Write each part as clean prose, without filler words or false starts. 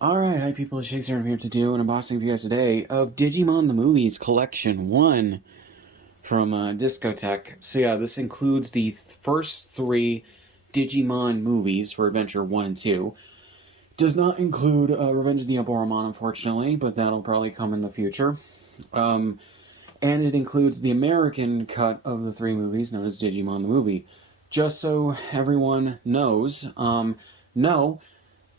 Alright, hi people, it's Scsigs here. I'm here to do an unboxing for you guys today of Digimon the Movies Collection 1 from Discotech. So yeah, this includes the first three Digimon movies for Adventure 1 and 2. Does not include Revenge of the Aboromon, unfortunately, but that'll probably come in the future. And it includes the American cut of the three movies, known as Digimon the Movie. Just so everyone knows, no,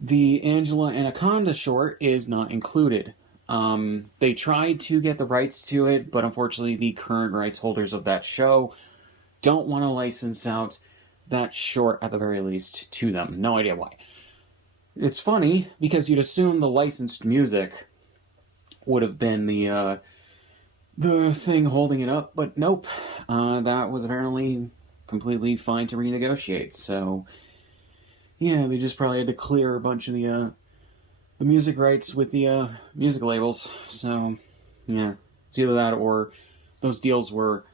the Angela Anaconda short is not included. They tried to get the rights to it, but unfortunately the current rights holders of that show don't want to license out that short at the very least to them. No idea why. It's funny, because you'd assume the licensed music would have been the thing holding it up, but nope. That was apparently completely fine to renegotiate, so yeah, they just probably had to clear a bunch of the music rights with the music labels. So, yeah, it's either that or those deals were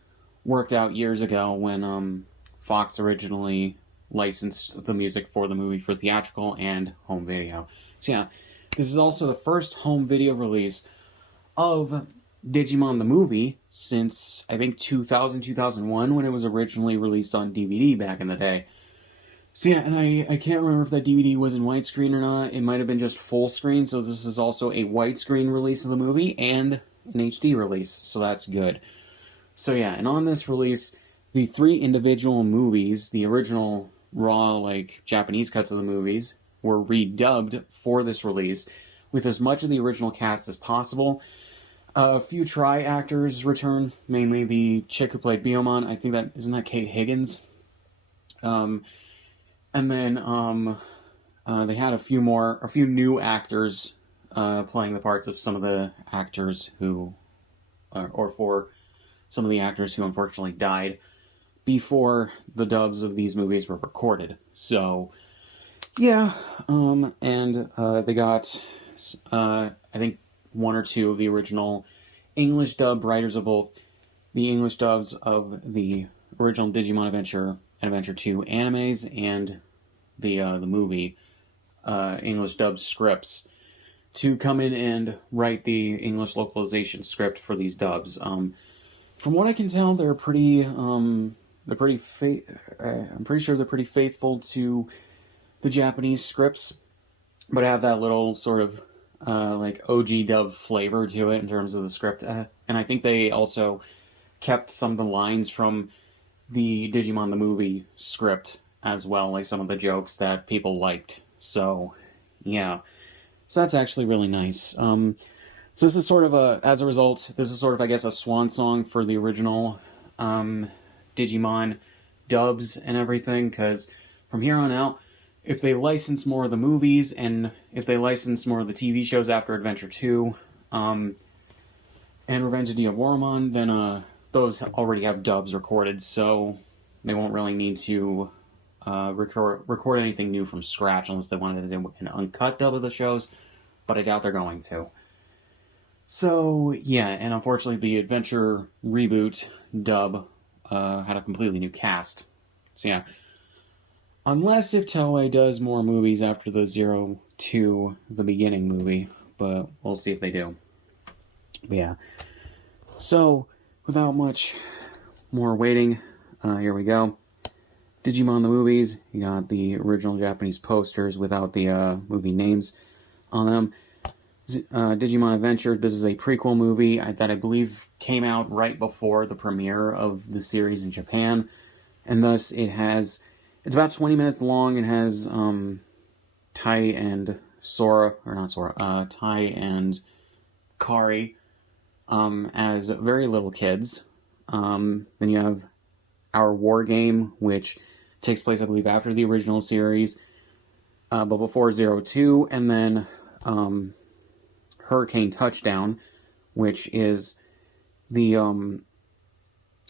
worked out years ago when Fox originally licensed the music for the movie for theatrical and home video. So yeah, this is also the first home video release of Digimon the Movie since, I think, 2000, 2001, when it was originally released on DVD back in the day. So yeah, and I can't remember if that DVD was in widescreen or not. It might have been just full screen, so this is also a widescreen release of the movie and an HD release, so that's good. So yeah, and on this release, the three individual movies, the original raw, Japanese cuts of the movies, were redubbed for this release with as much of the original cast as possible. A few tri-actors return, mainly the chick who played Biyomon. I think isn't that Kate Higgins? And then they had a few new actors playing the parts of some of the actors who, or for some of the actors who unfortunately died before the dubs of these movies were recorded. So, yeah, and they got, I think, one or two of the original English dub writers of both the English dubs of the original Digimon Adventure and Adventure 2 animes and the movie English dub scripts to come in and write the English localization script for these dubs. From what I can tell, I'm pretty sure they're pretty faithful to the Japanese scripts, but have that little sort of OG dub flavor to it in terms of the script. And I think they also kept some of the lines from the Digimon the Movie script as well, like some of the jokes that people liked. So, yeah. So that's actually really nice. So this is sort of as a result, this is sort of, I guess, a swan song for the original Digimon dubs and everything, because from here on out, if they license more of the movies, and if they license more of the TV shows after Adventure 2, and Revenge of the Aboromon, then those already have dubs recorded, so they won't really need to record anything new from scratch unless they wanted to do an uncut dub of the shows, but I doubt they're going to. So, yeah, and unfortunately the Adventure reboot dub had a completely new cast. So, yeah. Unless if Toei does more movies after the 02, the beginning movie, but we'll see if they do. But yeah. So, without much more waiting, here we go. Digimon the Movies, you got the original Japanese posters without the movie names on them. Digimon Adventure, this is a prequel movie that I believe came out right before the premiere of the series in Japan, and thus it's about 20 minutes long and has Tai and Tai and Kari as very little kids. Then you have Our War Game, which takes place, I believe, after the original series, but before 02, and then Hurricane Touchdown, which is the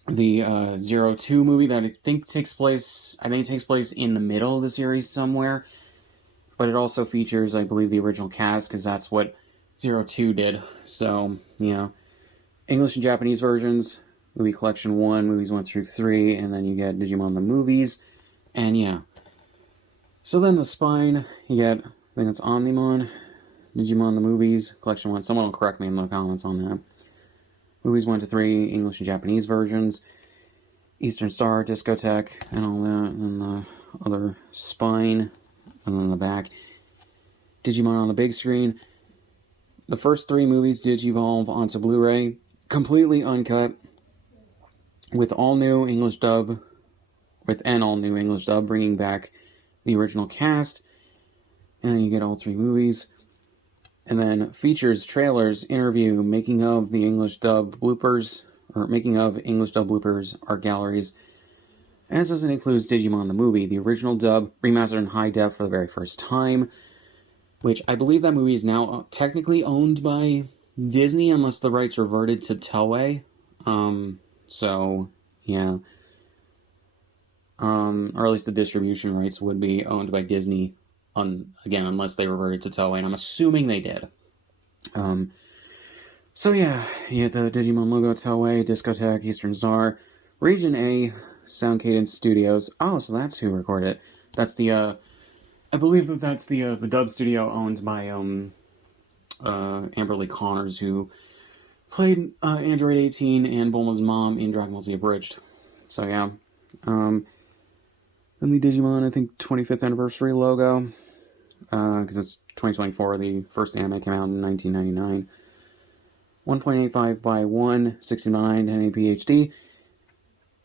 02 movie that I think takes place in the middle of the series somewhere, but it also features, I believe, the original cast, because that's what 02 did. So, yeah, English and Japanese versions, movie collection 1, movies 1 through 3, and then you get Digimon the Movies, and yeah. So then the spine, you get, I think that's Omnimon, Digimon the Movies, Collection 1. Someone will correct me in the comments on that. Movies 1 to 3, English and Japanese versions. Eastern Star, Discotheque, and all that. And the other spine. And then the back. Digimon on the big screen. The first 3 movies digivolve onto Blu-ray. Completely uncut. With all new English dub. With an all new English dub, bringing back the original cast. And then you get all 3 movies. And then features, trailers, interview, making of the English dub bloopers, or making of English dub bloopers, art galleries. As does it includes Digimon the movie, the original dub, remastered in high def for the very first time, which I believe that movie is now technically owned by Disney, unless the rights reverted to Toei. So, yeah. Or at least the distribution rights would be owned by Disney, again, unless they reverted to Toei, and I'm assuming they did. So yeah, you get the Digimon logo, Toei, Discotheque, Eastern Star, Region A, Sound Cadence Studios. Oh, so that's who recorded it. That's the, I believe that's the dub studio owned by, Amberly Connors, who played, Android 18 and Bulma's mom in Dragon Ball Z Abridged. So yeah, then the Digimon, I think, 25th anniversary logo, because it's 2024, the first anime came out in 1999. 1.85 by 1, 69, 1080p HD.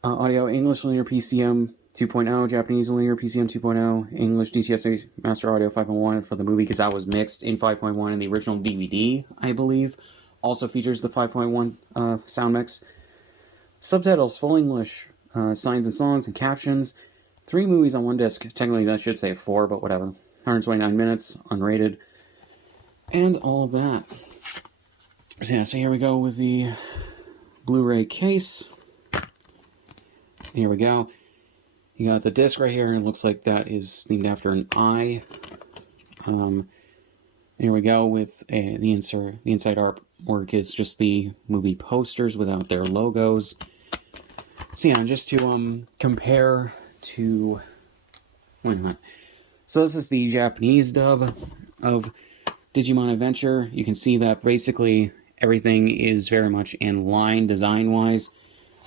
Audio, English linear PCM 2.0, Japanese linear PCM 2.0, English DTSA Master Audio 5.1 for the movie, because that was mixed in 5.1 in the original DVD, I believe. Also features the 5.1 sound mix. Subtitles, full English, signs and songs and captions. 3 movies on 1 disc. Technically, that should say 4, but whatever. 129 minutes, unrated. And all of that. So yeah, so here we go with the Blu-ray case. Here we go. You got the disc right here, and it looks like that is themed after an eye. Here we go with the inside artwork is just the movie posters without their logos. So yeah, just to compare to... Wait a minute. So this is the Japanese dub of Digimon Adventure. You can see that basically everything is very much in line design-wise.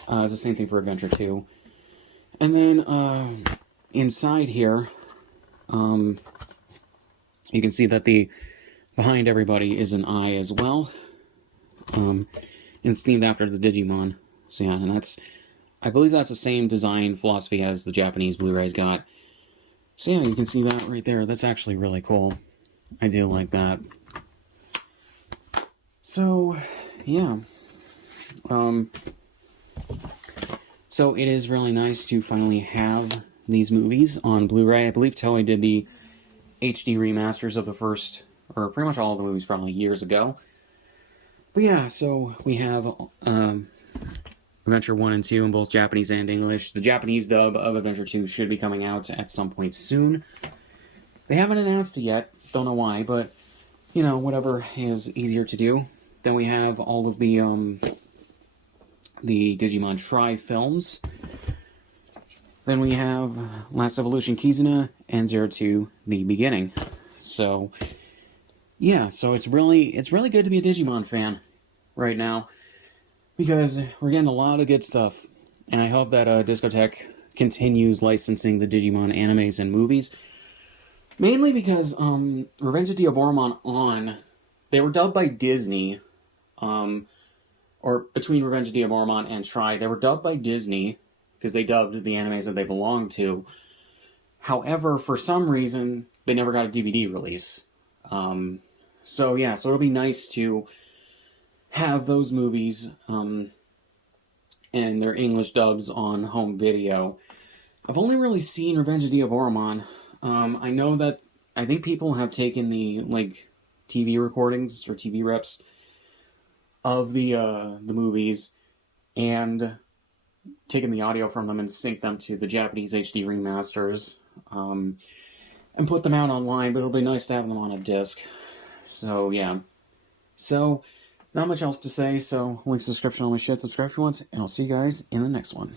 It's the same thing for Adventure 2. And then inside here, you can see that the behind everybody is an eye as well. And it's themed after the Digimon. So yeah, and I believe that's the same design philosophy as the Japanese Blu-rays got. So yeah, you can see that right there. That's actually really cool. I do like that. So, yeah. So it is really nice to finally have these movies on Blu-ray. I believe Toei did the HD remasters of the first, or pretty much all of the movies probably years ago. But yeah, so we have Adventure 1 and 2 in both Japanese and English. The Japanese dub of Adventure 2 should be coming out at some point soon. They haven't announced it yet. Don't know why, but, you know, whatever is easier to do. Then we have all of the Digimon Tri films. Then we have Last Evolution Kizuna and 02 The Beginning. So, yeah, so it's really good to be a Digimon fan right now, because we're getting a lot of good stuff. And I hope that Discotheque continues licensing the Digimon animes and movies. Mainly because Revenge of Diaboromon they were dubbed by Disney, or between Revenge of Diaboromon and Tri, they were dubbed by Disney, because they dubbed the animes that they belonged to. However, for some reason, they never got a DVD release. So yeah, so it'll be nice to have those movies and their English dubs on home video. I've only really seen Revenge of Diaboromon. I know that, I think people have taken the, like, TV recordings, or TV reps, of the movies, and taken the audio from them and synced them to the Japanese HD remasters, and put them out online, but it'll be nice to have them on a disc. So, yeah. So, not much else to say, so links in the description, all my shit, subscribe if you want, and I'll see you guys in the next one.